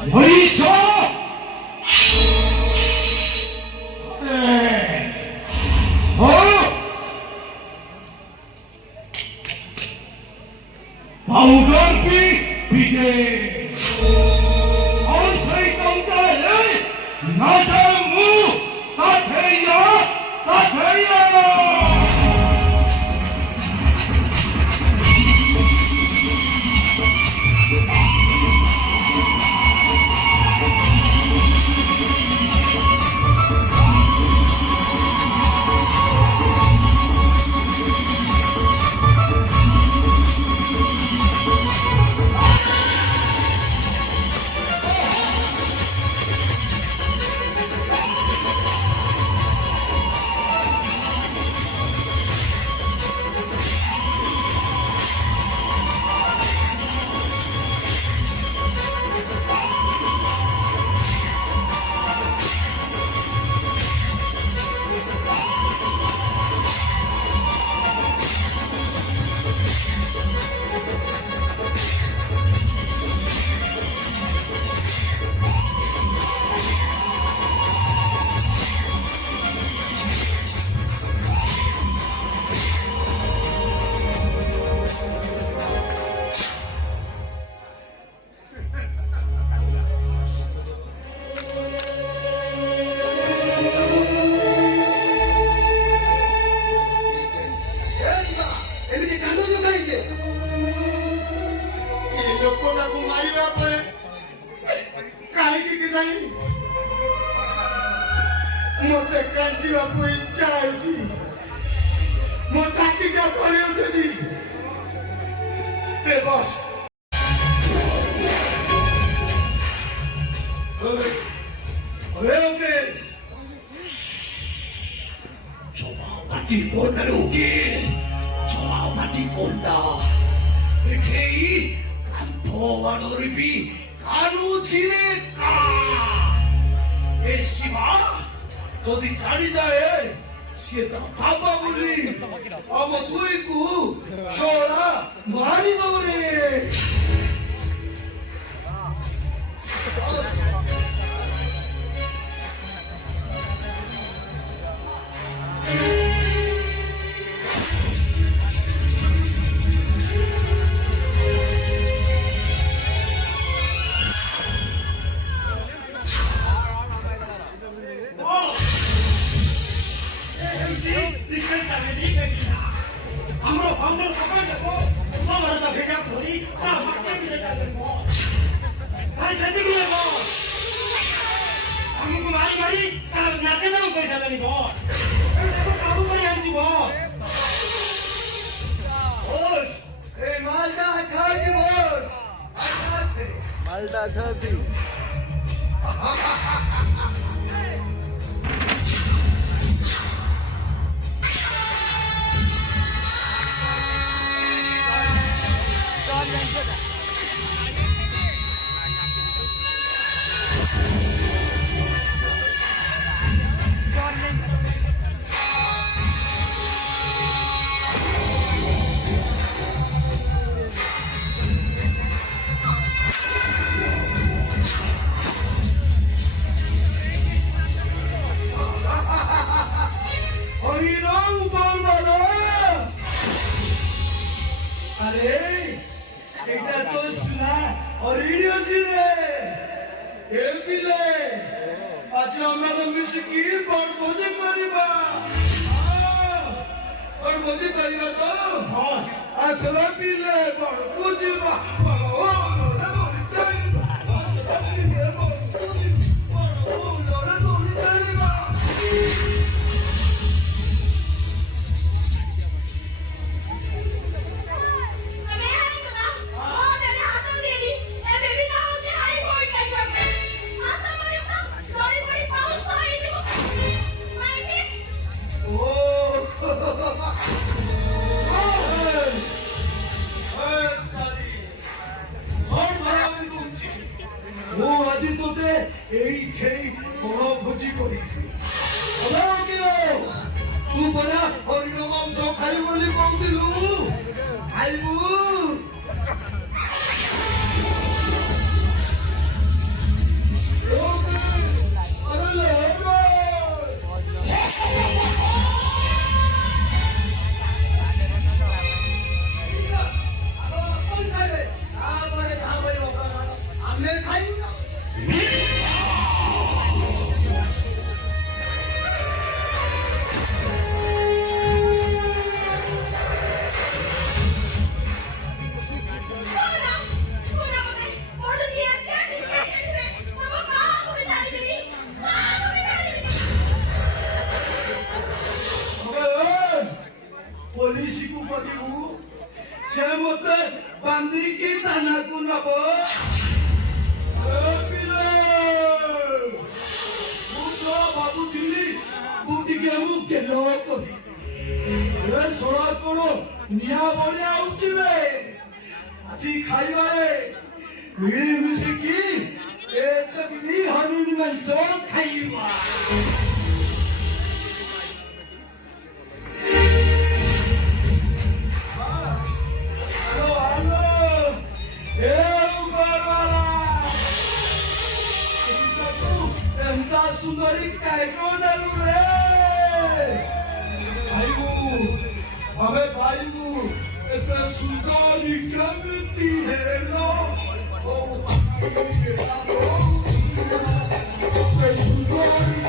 어디서? 바우가피 비대 어서이 똥가를 나자무 따태야 ମୋତେ କାନ୍ଦିବାକୁ ଇଚ୍ଛା ହେଉଛି ମୋ ଛାତିଟା ଥରି ଉଠୁଛି bus Mati konda rugi, coba mati konda. Ekei kanto wanoribi kanu chireka. Esiba, todi chari jae, sieta papa boli, ama buiku, shora mari dore. Malda Sazi. दहा बरे वापरा आमने खाई polisi ku pagi bu, saya mute bandi kita nak guna bo. Bila, buka babu dili, budi kamu kelok. ये सोना करो निया बोले आउची बे आजी खाई वाले मिली मिसकी ये तकली हनुनी में सो खाई वा हेलो हेलो ये ऊपर वाला इतना तू एंता सुंदरी काय को डालू रे अबे भाईबू ऐसे सुंदरी कमिटी है ना ओ ऐसे सुंदरी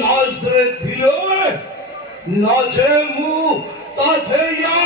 नाजरे थिले नाचे मु ताथेया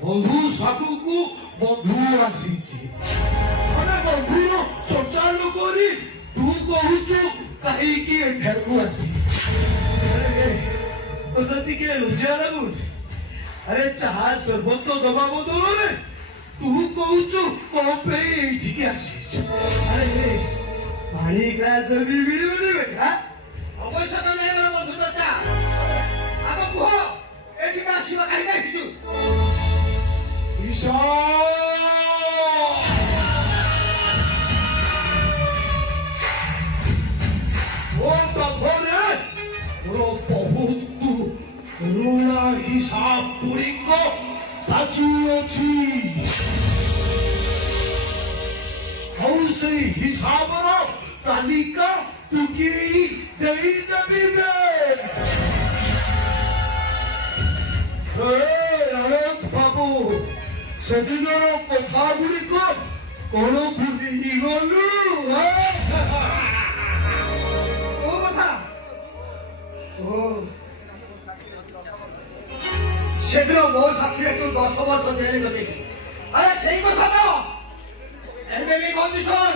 बंधु साधुକୁ बंधु ଆସିଛି ମାନେ ବନ୍ଧୁର ଚର୍ଚ୍ଚାଲ କରି ତୁ କହୁଛୁ କାହିଁକି ଏଠାକୁ ଆସିଛି ତୋତେ ଟିକେ ଲଜ୍ଜା ଲାଗୁନି ଆରେ ଚାହା ସର୍ବତ ଦବା ବଦଳରେ ତୁ କହୁଛୁ କଣ ପାଇଁ ଏଇଠିକି ଆସିଛୁ ଆରେ ପାଣି ଗ୍ଲାସ ବି ମିଳିବନି ବେଟା ଅବଶ୍ୟ ତ ନାହିଁ ମୋର ବନ୍ଧୁ ଚାଚା ଆମ କୁହ ଏଠିକି ଆସିବ କାହିଁକି ଆସିଛୁ ईशा वो सखोने वो बहुत पुराना हिसाब पूरी को ताकियोची और से हिसाब रो तालिका तुकी देई देबी बे बाबू ସେଦିନର କଥା ଗୁଡ଼ିକ କଣ ଭୁଲି ଗଲୁ କୋଉ କଥା ସେଦିନ ମୋ ସାଥିରେ ତୁ 10 ବର୍ଷ ଜେଲ ଗଲି ଆରେ ସେଇ କଥା ତ ଏବେ ବି କହୁଛି ଶୁଣ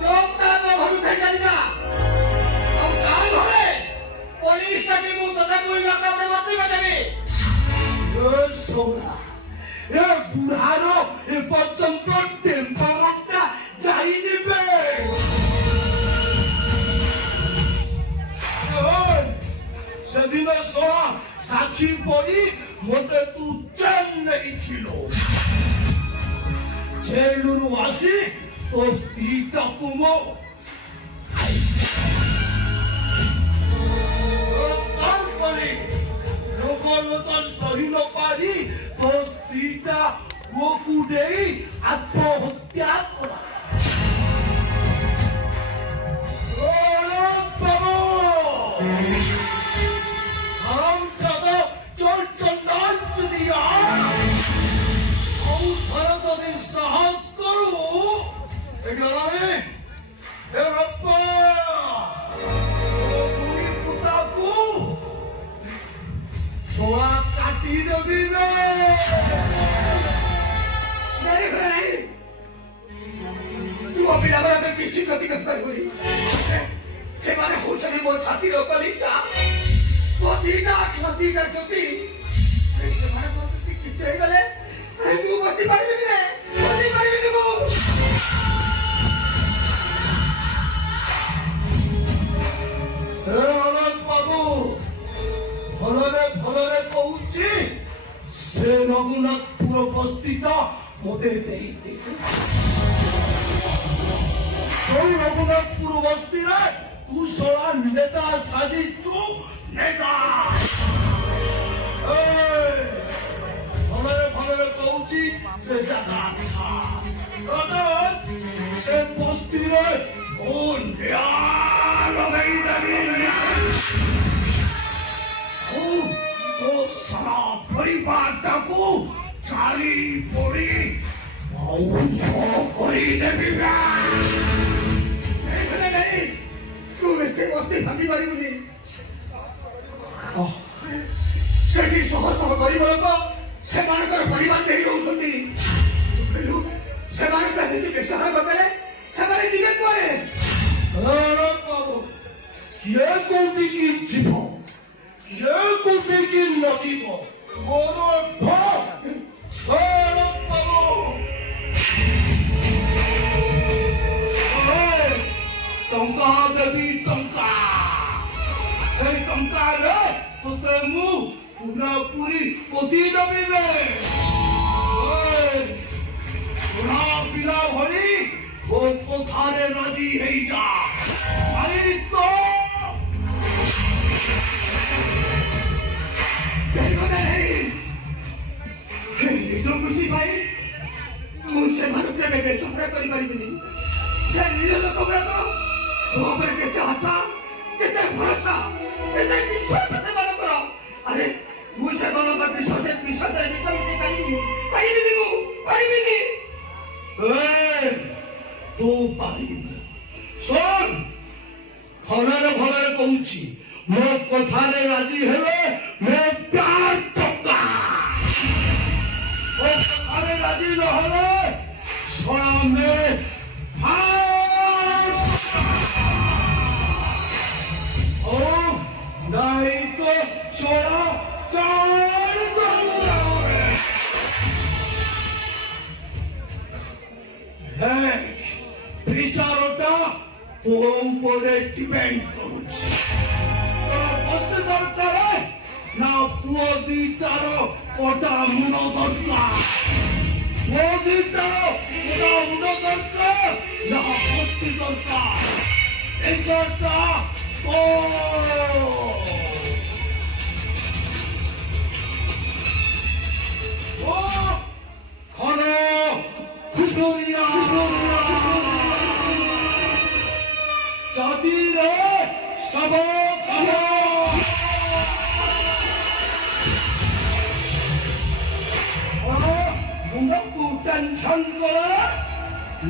ଚୋପଟା ମୋ ଘରୁ ଛାଡ଼ି ଚାଲି ଯା ଆଉ ତା ଘରେ ପୋଲିସ ଡାକି ମୁଁ ତତେ ପୁଣି ଲକଅପରେ ଭର୍ତ୍ତି କରିଦେବି ସୌରା ଏ ବୁଢ଼ାର ଏ ପର୍ଯ୍ୟନ୍ତ ଟେମ୍ପରଟା ଯାଇନି ବେ ସେଦିନ ସାକ୍ଷୀ ପଡ଼ି ମୋତେ ତୁ ଚେନ୍ ନେଇଥିଲୁ ଜେଲରୁ ଆସି ତୋ ସ୍ତ୍ରୀଟାକୁ ମୋ লোকলোচন সহি নপারি তো স্ত্রীটা গোকু দেই আত্মহত্যা করা সাহস করু Soa katino bime! नहीं घरे नहीं तू अभी लगा तो किसी गति कर पाई बोली से माने होचरी मो छाती रो कलिचा वो दीना ज्योति से माने को किते गले अरे मु बची पारिबे रे बची पारिबे मु बाबू भलरे कହୁची से रघुनाथपुर बस्तीत मते देई दे रघुनाथपुर बस्ती रे तू सोला नेता साजी तू नेता भलरे कहुची से जगह अच्छा से बस्ती रे ओ न्याय लगई दबी तो सारा परिवारटाକୁ ଚାଲି ପଡ଼ି ମାଉସ କରିଦେବି नहीं तू वैसे बस्ती भागी पारिबुनी सेठी सह सह गरीब लोक ସେମାନଙ୍କର ପରିବାର ଦେଇ ରହୁଛନ୍ତି ସେମାନଙ୍କୁ ଏମିତି ବେସହାର କଲେ ସେମାନେ ଯିବେ କୁଆଡ଼େ? ବାବୁ କିଏ କୋଉଠିକି ଯିବ କିଏ କୋଉଠିକି ଲଜିବ ମୋର ବାବୁ ଟଙ୍କା ଦେବି ଟଙ୍କା ସେଇ ଟଙ୍କାରେ ତୋତେ ମୁଁ ପୁରାପୁରି ପୋତି ଦେବି ବେ ବୁଢ଼ା ପିଲା ଭଳି ମୋ କଥାରେ ରାଜି ହେଇଯା ନାଇଁ ତ ବୁଝି ଭାଇ ମୁଁ ସେମାନଙ୍କୁ ଏବେ ବେସହାର କରିପାରିବିନି ସେ ନିଜ ଲୋକ ଗୁଡ଼ାକ ମୋ ଉପରେ କେତେ ଆଶା କେତେ ଭରସା କେତେ ବିଶ୍ୱାସ ସେମାନଙ୍କର ଆରେ ମୁଁ ସେମାନଙ୍କର ବିଶ୍ୱାସରେ ମିଶ ମିଶେଇ ପାରିବିନି ମୁଁ ପାରିବିନି ତୁ ପାରିବୁ ଶୁଣ ଭଲରେ ଭଲରେ କହୁଛି ମୋ କଥାରେ ରାଜି ହେଲେ ମୋ ପ୍ରାଣ ଟଙ୍କା ମୋ କଥାରେ ରାଜି ନହେଲେ ଶୁଣମେ नहीं तो छोड़ा चार বিচারটা তোর উপরে ডিপেন্ড করছে বসতে দরকার না পুরো দিটার ওটা মুনো দরকার পুরো দিটার ওটা মুনো দরকার না বসতে দরকার এইটা ও খানা খুশরিয়া জাতিরে সবক মুন্ডকু টেনশন করে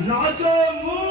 নাচে মু